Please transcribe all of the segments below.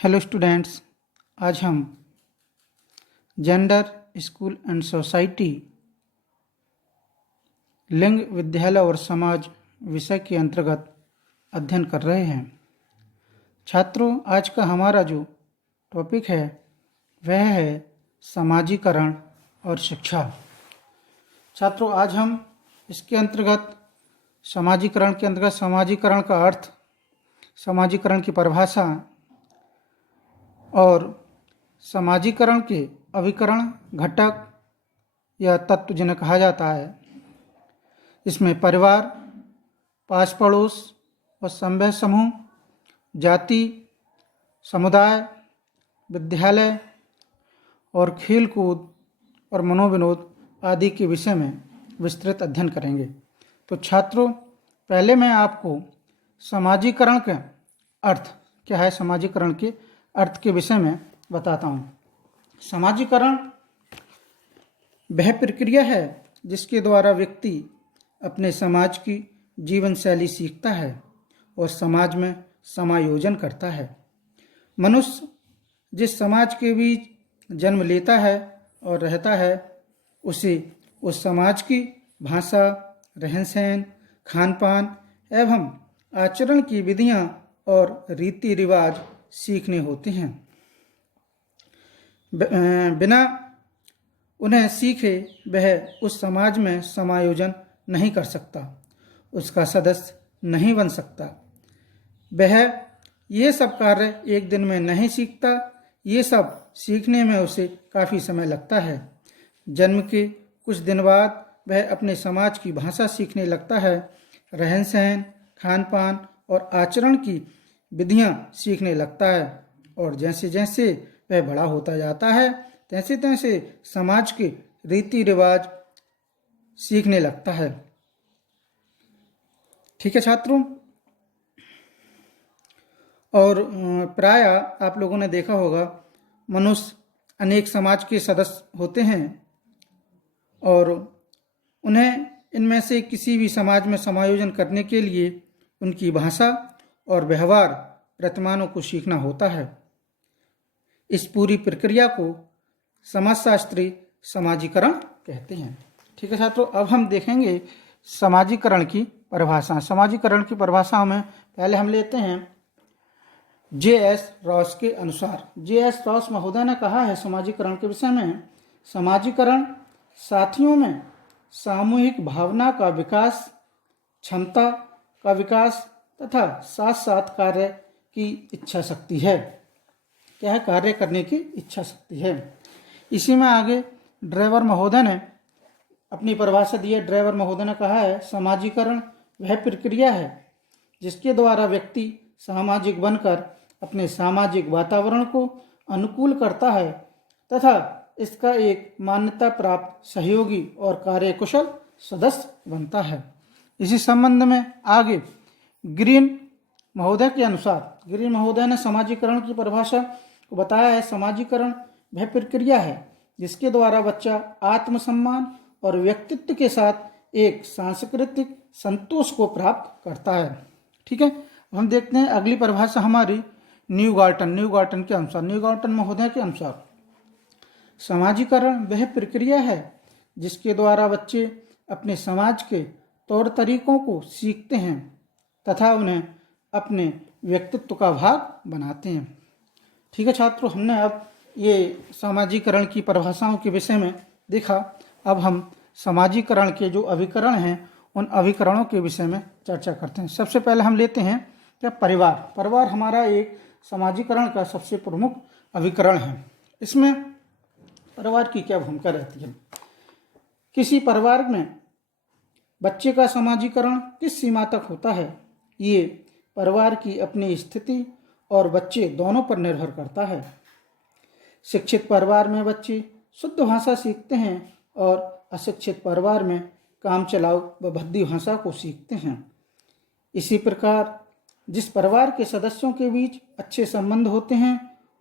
Hello students, आज हम gender, school and society, लिंग, विद्यालय और समाज विषय के अंतर्गत अध्ययन कर रहे हैं। छात्रों, आज का हमारा जो टॉपिक है वह है समाजीकरण और शिक्षा। छात्रों, आज हम इसके अंतर्गत समाजीकरण का अर्थ, समाजीकरण की परिभाषा और समाजीकरण के अभिकरण, घटक या तत्व जिन्हें कहा जाता है, इसमें परिवार, पास पड़ोस और संवहन समूह, जाति, समुदाय, विद्यालय और खेल कूद और मनोविनोद आदि के विषय में विस्तृत अध्ययन करेंगे। तो छात्रों, पहले मैं आपको समाजीकरण का अर्थ क्या है, समाजीकरण के अर्थ के विषय में बताता हूँ। समाजीकरण वह प्रक्रिया है जिसके द्वारा व्यक्ति अपने समाज की जीवन शैली सीखता है और समाज में समायोजन करता है। मनुष्य जिस समाज के बीच जन्म लेता है और रहता है, उसे उस समाज की भाषा, रहन सहन, खान पान एवं आचरण की विधियाँ और रीति रिवाज सीखने होते हैं। बिना उन्हें सीखे वह उस समाज में समायोजन नहीं कर सकता, उसका सदस्य नहीं बन सकता। वह ये सब कार्य एक दिन में नहीं सीखता, ये सब सीखने में उसे काफ़ी समय लगता है। जन्म के कुछ दिन बाद वह अपने समाज की भाषा सीखने लगता है, रहन सहन, खान पान और आचरण की विधियाँ सीखने लगता है और जैसे जैसे वह बड़ा होता जाता है तैसे तैसे समाज के रीति रिवाज सीखने लगता है। ठीक है छात्रों, और प्राय आप लोगों ने देखा होगा, मनुष्य अनेक समाज के सदस्य होते हैं और उन्हें इनमें से किसी भी समाज में समायोजन करने के लिए उनकी भाषा और व्यवहार प्रतिमानों को सीखना होता है। इस पूरी प्रक्रिया को समाजशास्त्री समाजीकरण कहते हैं। ठीक है छात्रों, अब हम देखेंगे समाजीकरण की परिभाषा। समाजीकरण की परिभाषा में पहले हम लेते हैं जे.एस. रॉस के अनुसार। जे.एस. रॉस महोदय ने कहा है समाजीकरण के विषय में, समाजीकरण साथियों में सामूहिक भावना का विकास, क्षमता का विकास तथा साथ साथ कार्य की इच्छा शक्ति है। क्या है? कार्य करने की इच्छा शक्ति है। इसी में आगे ड्राइवर महोदय ने अपनी परिभाषा दी है। ड्राइवर महोदय ने कहा है, समाजीकरण वह प्रक्रिया है जिसके द्वारा व्यक्ति सामाजिक बनकर अपने सामाजिक वातावरण को अनुकूल करता है तथा इसका एक मान्यता प्राप्त सहयोगी और कार्यकुशल सदस्य बनता है। इसी संबंध में आगे ग्रीन महोदय के अनुसार, ग्रीन महोदय ने समाजीकरण की परिभाषा को बताया है, समाजीकरण वह प्रक्रिया है जिसके द्वारा बच्चा आत्मसम्मान और व्यक्तित्व के साथ एक सांस्कृतिक संतोष को प्राप्त करता है। ठीक है, हम देखते हैं अगली परिभाषा हमारी न्यूगार्टन के अनुसार। न्यूगार्टन महोदय के अनुसार समाजीकरण वह प्रक्रिया है जिसके द्वारा बच्चे अपने समाज के तौर तरीकों को सीखते हैं तथा उन्हें अपने व्यक्तित्व का भाग बनाते हैं। ठीक है छात्रों, हमने अब ये समाजीकरण की परिभाषाओं के विषय में देखा। अब हम समाजीकरण के जो अभिकरण हैं उन अभिकरणों के विषय में चर्चा करते हैं। सबसे पहले हम लेते हैं क्या, परिवार। परिवार हमारा एक समाजीकरण का सबसे प्रमुख अभिकरण है। इसमें परिवार की क्या भूमिका रहती है? किसी परिवार में बच्चे का समाजीकरण किस सीमा तक होता है, ये परिवार की अपनी स्थिति और बच्चे दोनों पर निर्भर करता है। शिक्षित परिवार में बच्चे शुद्ध भाषा सीखते हैं और अशिक्षित परिवार में काम चलाऊ व भद्दी भाषा को सीखते हैं। इसी प्रकार जिस परिवार के सदस्यों के बीच अच्छे संबंध होते हैं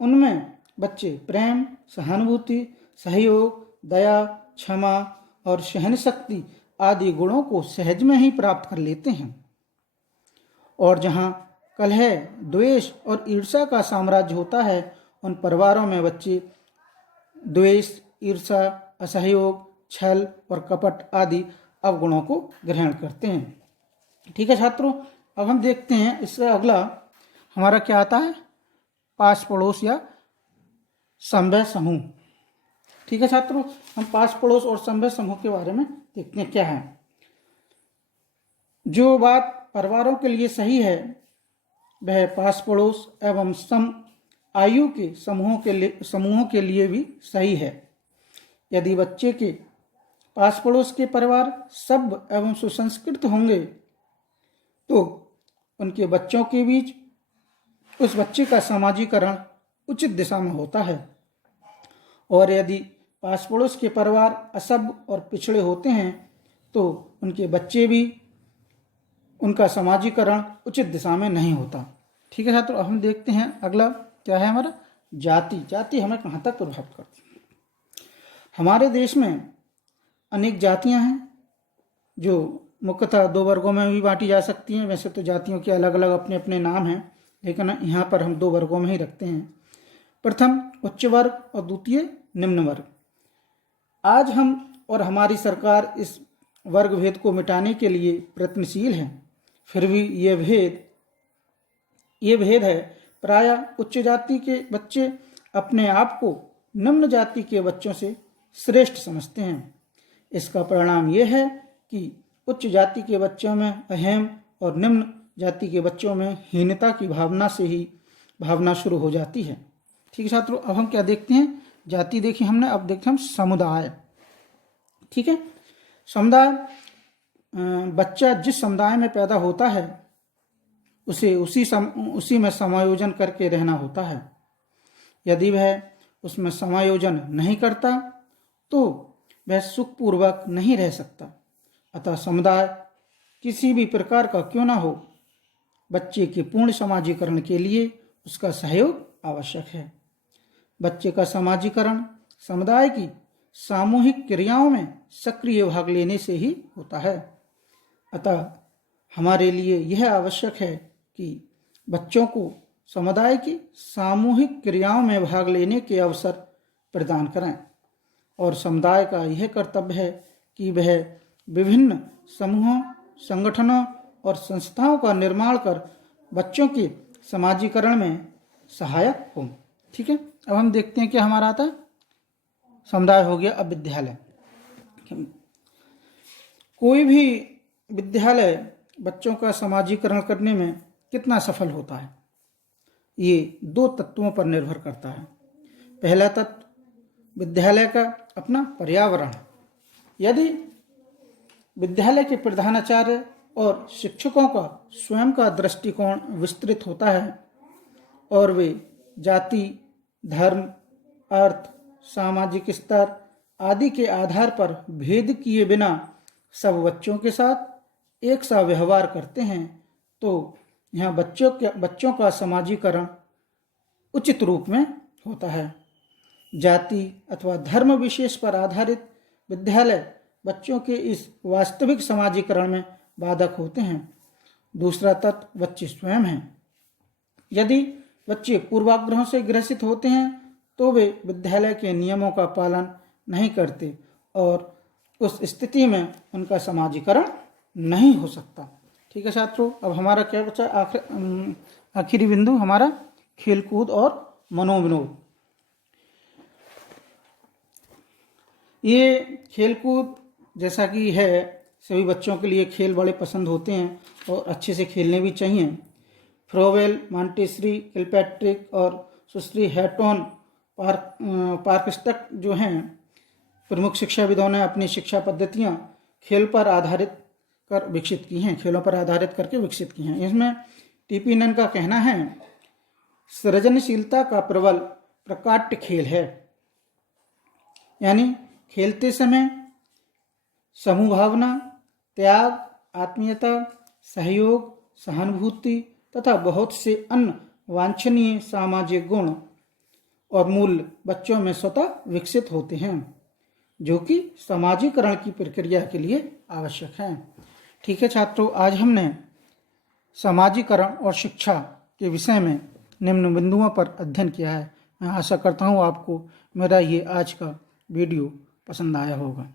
उनमें बच्चे प्रेम, सहानुभूति, सहयोग, दया, क्षमा और सहन शक्ति आदि गुणों को सहज में ही प्राप्त कर लेते हैं। और जहाँ कलह, द्वेष और ईर्ष्या का साम्राज्य होता है, उन परिवारों में बच्चे द्वेष, ईर्ष्या, असहयोग, छल और कपट आदि अवगुणों को ग्रहण करते हैं। ठीक है छात्रों, अब हम देखते हैं इससे अगला हमारा क्या आता है, पास पड़ोस या समवय समूह। ठीक है छात्रों, हम पास पड़ोस और समवय समूह के बारे में देखते हैं क्या है। जो बात परिवारों के लिए सही है वह पास पड़ोस एवं सम आयु के समूहों के लिए भी सही है। यदि बच्चे के पास पड़ोस के परिवार सभ्य एवं सुसंस्कृत होंगे तो उनके बच्चों के बीच उस बच्चे का सामाजिकरण उचित दिशा में होता है, और यदि पास पड़ोस के परिवार असभ्य और पिछड़े होते हैं तो उनके बच्चे भी उनका सामाजिकरण उचित दिशा में नहीं होता। ठीक है छात्रों, अब हम देखते हैं अगला क्या है हमारा, जाति। जाति हमें कहाँ तक प्रभावित करती है। हमारे देश में अनेक जातियां हैं जो मुख्यतः दो वर्गों में भी बांटी जा सकती हैं। वैसे तो जातियों के अलग अलग अपने अपने नाम हैं, लेकिन यहाँ पर हम दो वर्गों में ही रखते हैं। प्रथम उच्च वर्ग और द्वितीय निम्न वर्ग। आज हम और हमारी सरकार इस वर्ग भेद को मिटाने के लिए प्रयत्नशील है, फिर भी ये भेद है। प्रायः उच्च जाति के बच्चे अपने आप को निम्न जाति के बच्चों से श्रेष्ठ समझते हैं। इसका परिणाम यह है कि उच्च जाति के बच्चों में अहम और निम्न जाति के बच्चों में हीनता की भावना शुरू हो जाती है। ठीक है छात्रों, अब हम क्या देखते हैं, जाति देखी हमने, अब देखते हैं हम समुदाय। ठीक है, समुदाय, बच्चा जिस समुदाय में पैदा होता है उसे उसी में समायोजन करके रहना होता है। यदि वह उसमें समायोजन नहीं करता तो वह सुखपूर्वक नहीं रह सकता। अतः समुदाय किसी भी प्रकार का क्यों ना हो, बच्चे के पूर्ण समाजीकरण के लिए उसका सहयोग आवश्यक है। बच्चे का समाजीकरण समुदाय की सामूहिक क्रियाओं में सक्रिय भाग लेने से ही होता है। अतः हमारे लिए यह आवश्यक है कि बच्चों को समुदाय की सामूहिक क्रियाओं में भाग लेने के अवसर प्रदान करें, और समुदाय का यह कर्तव्य है कि वह विभिन्न समूहों, संगठनों और संस्थाओं का निर्माण कर बच्चों के समाजीकरण में सहायक हो। ठीक है, अब हम देखते हैं क्या हमारा आता है, समुदाय हो गया। अब विद्यालय, कोई भी विद्यालय बच्चों का समाजीकरण करने में कितना सफल होता है, ये दो तत्वों पर निर्भर करता है। पहला तत्व विद्यालय का अपना पर्यावरण। यदि विद्यालय के प्रधानाचार्य और शिक्षकों का स्वयं का दृष्टिकोण विस्तृत होता है और वे जाति, धर्म, अर्थ, सामाजिक स्तर आदि के आधार पर भेद किए बिना सब बच्चों के साथ एक सा व्यवहार करते हैं तो यहाँ बच्चों का समाजीकरण उचित रूप में होता है। जाति अथवा धर्म विशेष पर आधारित विद्यालय बच्चों के इस वास्तविक समाजीकरण में बाधक होते हैं। दूसरा तत्व बच्चे स्वयं हैं। यदि बच्चे पूर्वाग्रहों से ग्रसित होते हैं तो वे विद्यालय के नियमों का पालन नहीं करते और उस स्थिति में उनका समाजीकरण नहीं हो सकता। ठीक है छात्रों, अब हमारा क्या बचा, आखिरी बिंदु हमारा खेलकूद और मनोविनोद। ये खेलकूद जैसा कि है, सभी बच्चों के लिए खेल बड़े पसंद होते हैं और अच्छे से खेलने भी चाहिए। फ्रोवेल, मॉन्टेसरी, किलपैट्रिक और सुश्री हैटोन पार्कस्टक जो हैं प्रमुख शिक्षाविदों ने अपनी शिक्षा पद्धतियाँ खेलों पर आधारित करके विकसित की हैं। इसमें टीपीनन का कहना है, सृजनशीलता का प्रबल प्रकाट्य खेल है, यानी खेलते समय समूह भावना, त्याग, आत्मीयता, सहयोग, सहानुभूति तथा बहुत से अन्य वांछनीय सामाजिक गुण और मूल्य बच्चों में स्वतः विकसित होते हैं, जो कि समाजीकरण की प्रक्रिया के लिए आवश्यक हैं। ठीक है छात्रों, आज हमने समाजीकरण और शिक्षा के विषय में निम्न बिंदुओं पर अध्ययन किया है। मैं आशा करता हूँ आपको मेरा ये आज का वीडियो पसंद आया होगा।